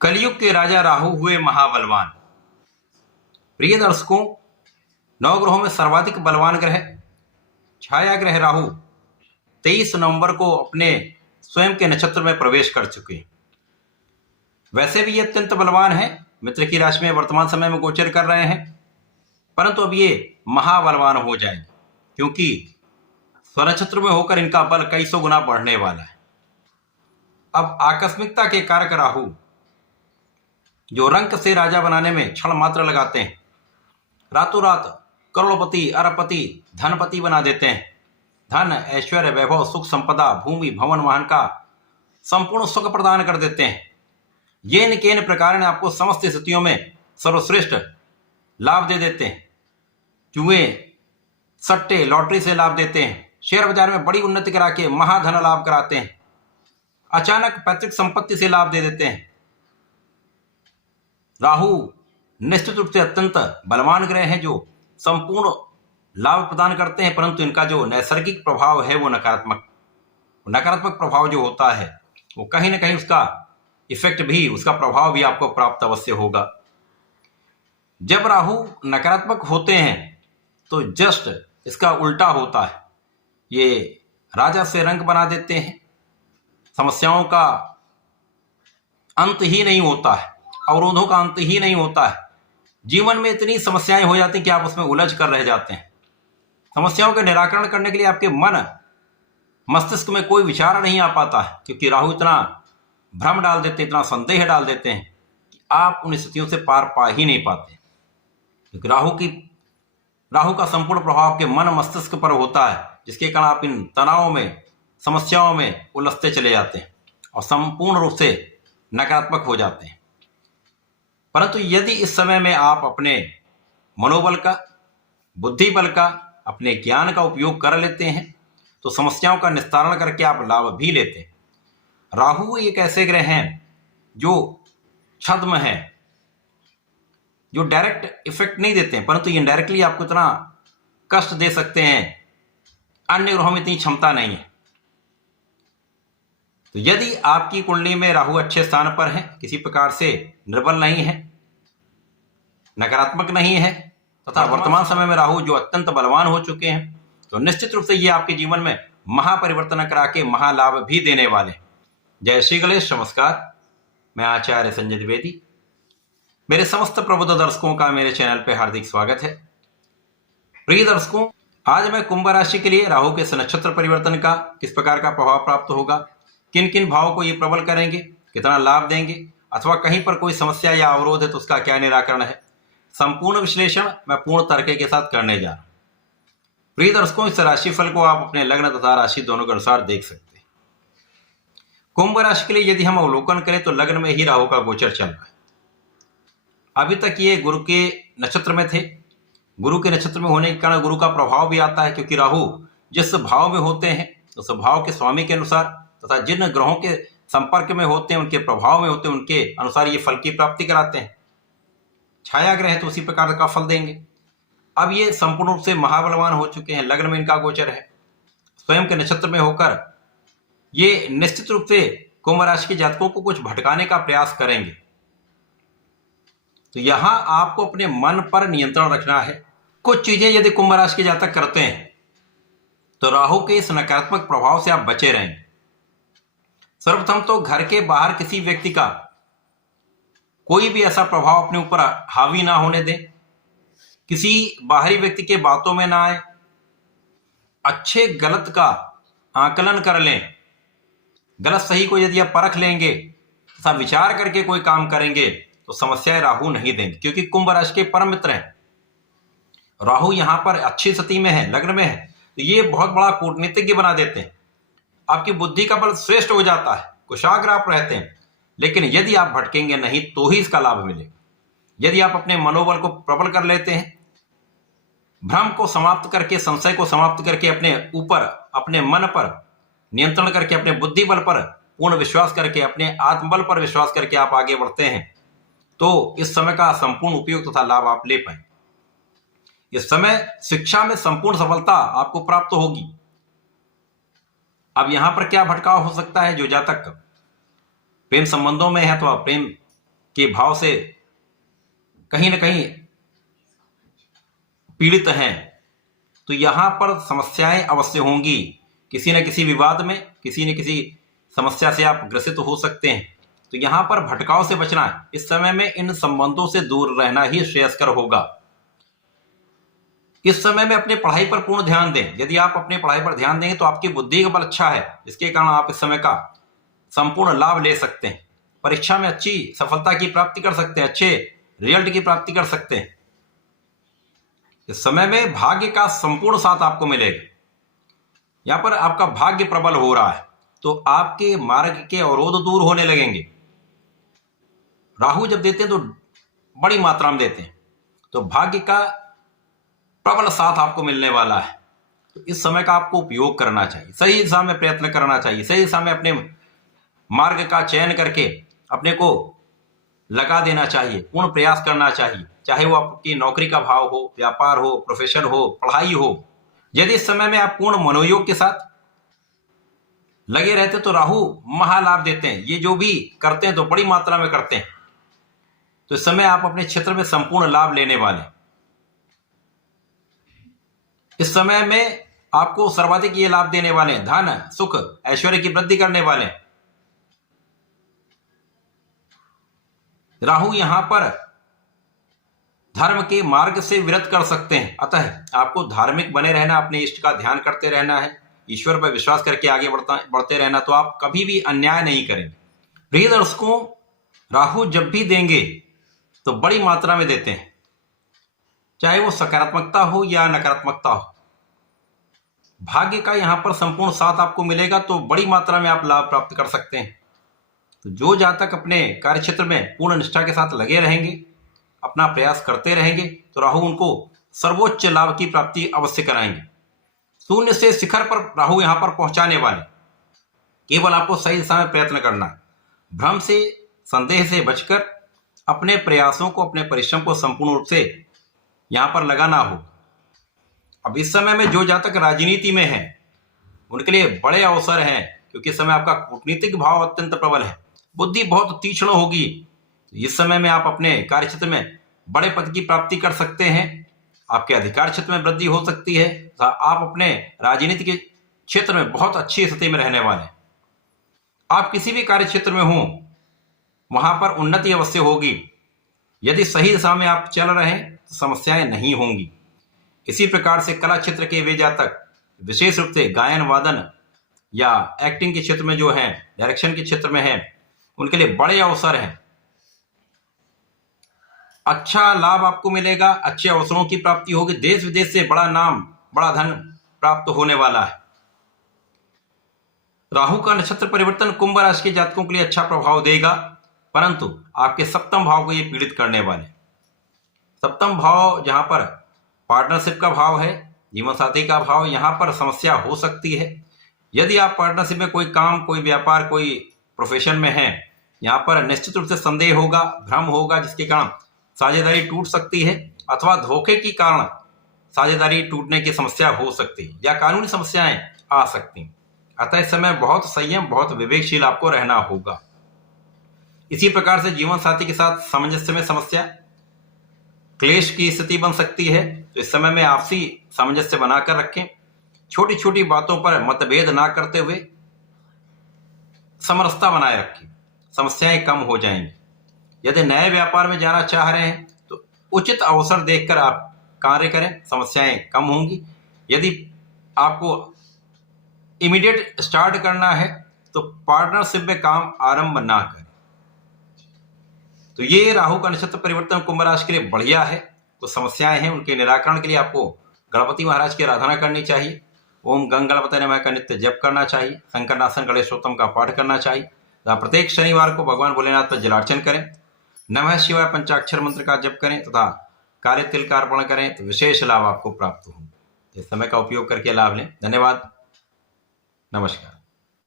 कलयुग के राजा राहु हुए महाबलवान। प्रिय दर्शकों, नवग्रहों में सर्वाधिक बलवान ग्रह छाया ग्रह राहु 23 नवंबर को अपने स्वयं के नक्षत्र में प्रवेश कर चुके हैं। वैसे भी ये अत्यंत बलवान है, मित्र की राशि में वर्तमान समय में गोचर कर रहे हैं, परंतु अब ये महाबलवान हो जाएंगे क्योंकि स्वनक्षत्र में होकर इनका बल कई सौ गुना बढ़ने वाला है। अब आकस्मिकता के कारक राहु जो रंक से राजा बनाने में क्षण मात्र लगाते हैं, रातों रात करोड़पति अरबपति धनपति बना देते हैं। धन ऐश्वर्य वैभव सुख संपदा भूमि भवन वाहन का संपूर्ण सुख प्रदान कर देते हैं। येन केन प्रकार ने आपको समस्त स्थितियों में सर्वश्रेष्ठ लाभ दे देते हैं। जुए सट्टे लॉटरी से लाभ देते हैं। शेयर बाजार में बड़ी उन्नति करा के महाधन लाभ कराते हैं। अचानक पैतृक संपत्ति से लाभ दे देते हैं। राहु निश्चित रूप से अत्यंत बलवान ग्रह है जो संपूर्ण लाभ प्रदान करते हैं, परंतु इनका जो नैसर्गिक प्रभाव है वो नकारात्मक प्रभाव जो होता है वो कहीं ना कहीं उसका इफेक्ट भी, उसका प्रभाव भी आपको प्राप्त अवश्य होगा। जब राहु नकारात्मक होते हैं तो जस्ट इसका उल्टा होता है। ये राजा से रंक बना देते हैं, समस्याओं का अंत ही नहीं होता है, अवरोधों का अंत ही नहीं होता है। जीवन में इतनी समस्याएं हो जाती हैं कि आप उसमें उलझ कर रह जाते हैं। समस्याओं के निराकरण करने के लिए आपके मन मस्तिष्क में कोई विचार नहीं आ पाता है क्योंकि राहु इतना भ्रम डाल देते, इतना संदेह डाल देते हैं कि आप उन स्थितियों से पार पा ही नहीं पाते, क्योंकि राहु का संपूर्ण प्रभाव आपके मन मस्तिष्क पर होता है, जिसके कारण आप इन तनावों में समस्याओं में उलझते चले जाते हैं और संपूर्ण रूप से नकारात्मक हो जाते हैं। परंतु यदि इस समय में आप अपने मनोबल का, बुद्धि बल का, अपने ज्ञान का उपयोग कर लेते हैं तो समस्याओं का निस्तारण करके आप लाभ भी लेते हैं। राहु एक ऐसे ग्रह हैं जो छद्म है, जो डायरेक्ट इफेक्ट नहीं देते हैं, परंतु इनडायरेक्टली आपको इतना कष्ट दे सकते हैं, अन्य ग्रहों में इतनी क्षमता नहीं है। तो यदि आपकी कुंडली में राहु अच्छे स्थान पर है, किसी प्रकार से निर्बल नहीं है, नकारात्मक नहीं है, तथा वर्तमान समय में राहु जो अत्यंत बलवान हो चुके हैं, तो निश्चित रूप से ये आपके जीवन में महापरिवर्तन करा के महालाभ भी देने वाले हैं। जय श्री गणेश। नमस्कार, मैं आचार्य संजय द्विवेदी। मेरे समस्त प्रबुद्ध दर्शकों का मेरे चैनल पे हार्दिक स्वागत है। प्रिय दर्शकों, आज मैं कुंभ राशि के लिए राहु के नक्षत्र परिवर्तन का किस प्रकार का प्रभाव प्राप्त होगा, किन किन भावों को ये प्रबल करेंगे, कितना लाभ देंगे, अथवा कहीं पर कोई समस्या या अवरोध है तो उसका क्या निराकरण है, संपूर्ण विश्लेषण मैं पूर्ण तर्क के साथ करने जा रहा हूं। प्रिय दर्शकों, इस राशिफल को आप अपने लग्न तथा राशि दोनों के अनुसार देख सकते हैं। कुंभ राशि के लिए यदि हम अवलोकन करें तो लग्न में ही राहु का गोचर चल रहा है। अभी तक ये गुरु के नक्षत्र में थे। गुरु के नक्षत्र में होने के कारण गुरु का प्रभाव भी आता है, क्योंकि राहु जिस भाव में होते हैं उस भाव के स्वामी के अनुसार तथा जिन ग्रहों के संपर्क में होते हैं, उनके प्रभाव में होते हैं, उनके अनुसार ये फल की प्राप्ति कराते हैं। छाया ग्रह तो उसी प्रकार का फल देंगे। अब ये संपूर्ण रूप से महाबलवान हो चुके हैं, लग्न में इनका गोचर है, स्वयं के नक्षत्र में होकर ये निश्चित रूप से कुंभ राशि के जातकों को कुछ भटकाने का प्रयास करेंगे। तो यहां आपको अपने मन पर नियंत्रण रखना है। कुछ चीजें यदि कुंभ राशि के जातक करते हैं तो राहु के इस नकारात्मक प्रभाव से आप बचे रहेंगे। सर्वप्रथम तो घर के बाहर किसी व्यक्ति का कोई भी ऐसा प्रभाव अपने ऊपर हावी ना होने दें, किसी बाहरी व्यक्ति के बातों में ना आए, अच्छे गलत का आकलन कर लें, गलत सही को यदि आप परख लेंगे तथा विचार करके कोई काम करेंगे तो समस्याएं राहु नहीं देंगे, क्योंकि कुंभ राशि के परम मित्र हैं। राहु यहां पर अच्छी स्थिति में है, लग्न में है, तो ये बहुत बड़ा कूटनीतिज्ञ बना देते हैं। आपकी बुद्धि का बल श्रेष्ठ हो जाता है, कुशाग्र आप रहते हैं। लेकिन यदि आप भटकेंगे नहीं तो ही इसका लाभ मिलेगा। यदि आप अपने मनोबल को प्रबल कर लेते हैं, भ्रम को समाप्त करके, संशय को समाप्त करके, अपने ऊपर, अपने मन पर नियंत्रण करके, अपने बुद्धि बल पर पूर्ण विश्वास करके, अपने आत्मबल पर विश्वास करके आप आगे बढ़ते हैं तो इस समय का संपूर्ण उपयोग तथा लाभ आप ले पाए। इस समय शिक्षा में संपूर्ण सफलता आपको प्राप्त होगी। अब यहां पर क्या भटकाव हो सकता है? जो जातक प्रेम संबंधों में है तो प्रेम के भाव से कहीं ना कहीं पीड़ित हैं, तो यहाँ पर समस्याएं अवश्य होंगी। किसी न किसी विवाद में, किसी न किसी समस्या से आप ग्रसित हो सकते हैं। तो यहाँ पर भटकाव से बचना है। इस समय में इन संबंधों से दूर रहना ही श्रेयस्कर होगा। इस समय में अपने पढ़ाई पर पूर्ण ध्यान दें। यदि आप अपने पढ़ाई पर ध्यान देंगे तो आपकी बुद्धि का बल अच्छा है, जिसके कारण आप इस समय का संपूर्ण लाभ ले सकते हैं। परीक्षा में अच्छी सफलता की प्राप्ति कर सकते हैं, अच्छे रिजल्ट की प्राप्ति कर सकते हैं। इस समय में भाग्य का संपूर्ण साथ आपको मिलेगा। यहां पर आपका भाग्य प्रबल हो रहा है, तो आपके मार्ग के अवरोध दूर होने लगेंगे। राहु जब देते हैं तो बड़ी मात्रा में देते हैं, तो भाग्य का प्रबल साथ आपको मिलने वाला है। तो इस समय का आपको उपयोग करना चाहिए, सही दिशा में प्रयत्न करना चाहिए, सही दिशा में अपने मार्ग का चयन करके अपने को लगा देना चाहिए, पूर्ण प्रयास करना चाहिए। चाहे वो आपकी नौकरी का भाव हो, व्यापार हो, प्रोफेशन हो, पढ़ाई हो। यदि इस समय में आप पूर्ण मनोयोग के साथ लगे रहते तो राहु महालाभ देते हैं। ये जो भी करते हैं तो बड़ी मात्रा में करते हैं। तो इस समय आप अपने क्षेत्र में संपूर्ण लाभ लेने वाले। इस समय में आपको सर्वाधिक ये लाभ देने वाले हैं, धन, सुख, ऐश्वर्य की वृद्धि करने वाले हैं। राहु यहां पर धर्म के मार्ग से विरत कर सकते हैं। अतः आपको धार्मिक बने रहना, अपने इष्ट का ध्यान करते रहना है, ईश्वर पर विश्वास करके आगे बढ़ते रहना, तो आप कभी भी अन्याय नहीं करेंगे। प्रिय दर्शकों, राहु जब भी देंगे तो बड़ी मात्रा में देते हैं, चाहे वो सकारात्मकता हो या नकारात्मकता हो। भाग्य का यहां पर संपूर्ण साथ आपको मिलेगा, तो बड़ी मात्रा में आप लाभ प्राप्त कर सकते हैं। तो जो जातक अपने कार्य क्षेत्र में पूर्ण निष्ठा के साथ लगे रहेंगे, अपना प्रयास करते रहेंगे, तो राहु उनको सर्वोच्च लाभ की प्राप्ति अवश्य कराएंगे। शून्य से शिखर पर राहु यहां पर पहुंचाने वाले। केवल आपको सही दिशा में प्रयत्न करना है। भ्रम से, संदेह से बचकर अपने प्रयासों को, अपने परिश्रम को संपूर्ण रूप से यहां पर लगाना हो। अब इस समय में जो जातक राजनीति में है उनके लिए बड़े अवसर हैं, क्योंकि इस समय आपका कूटनीतिक भाव अत्यंत प्रबल है, बुद्धि बहुत तीक्ष्ण होगी। इस समय में आप अपने कार्य क्षेत्र में बड़े पद की प्राप्ति कर सकते हैं, आपके अधिकार क्षेत्र में वृद्धि हो सकती है। आप अपने राजनीति के क्षेत्र में बहुत अच्छी स्थिति में रहने वाले हैं। आप किसी भी कार्य क्षेत्र में हो वहां पर उन्नति अवश्य होगी। यदि सही दिशा में आप चल रहे हैं तो समस्याएं नहीं होंगी। इसी प्रकार से कला क्षेत्र के वे जातक, विशेष रूप से गायन वादन या एक्टिंग के क्षेत्र में जो है, डायरेक्शन के क्षेत्र में है, उनके लिए बड़े अवसर हैं। अच्छा लाभ आपको मिलेगा, अच्छे अवसरों की प्राप्ति होगी। देश विदेश से बड़ा नाम, बड़ा धन प्राप्त होने वाला है। राहु का नक्षत्र परिवर्तन कुंभ राशि के जातकों के लिए अच्छा प्रभाव देगा, परंतु आपके सप्तम भाव को ये पीड़ित करने वाले। सप्तम भाव जहां पर पार्टनरशिप का भाव है, जीवन साथी का भाव, यहां पर समस्या हो सकती है। यदि आप पार्टनरशिप में कोई काम, कोई व्यापार, कोई प्रोफेशन में हैं, यहां पर निश्चित रूप से संदेह होगा, भ्रम होगा, जिसके कारण साझेदारी टूट सकती है, अथवा धोखे के कारण साझेदारी टूटने की समस्या हो सकती है, या कानूनी समस्याएं आ सकती हैं। अतः इस समय बहुत संयम, बहुत विवेकशील आपको रहना होगा। इसी प्रकार से जीवन साथी के साथ सामंजस्य में समस्या, क्लेश की स्थिति बन सकती है। तो इस समय में आपसी सामंजस्य बनाकर रखें। छोटी छोटी बातों पर मतभेद ना करते हुए समरसता बनाए रखें, समस्याएं कम हो जाएंगी। यदि नए व्यापार में जाना चाह रहे हैं तो उचित अवसर देखकर आप कार्य करें, समस्याएं कम होंगी। यदि आपको इमीडिएट स्टार्ट करना है तो पार्टनरशिप में काम आरंभ ना करें। तो ये राहु का नक्षत्र परिवर्तन कुंभ राशि के लिए बढ़िया है। कुछ समस्याएं हैं, उनके निराकरण के लिए आपको गणपति महाराज की आराधना करनी चाहिए। ओम गंग गणपति नमः का नित्य जप करना चाहिए। संकटनाशन गणेशोत्तम का पाठ करना चाहिए। प्रत्येक शनिवार को भगवान भोलेनाथ पर जलार्चन करें। नमः शिवाय पंचाक्षर मंत्र का जप करें तथा कार्य तिल का अर्पण करें, तो विशेष लाभ आपको प्राप्त हो। इस समय का उपयोग करके लाभ लें। धन्यवाद, नमस्कार।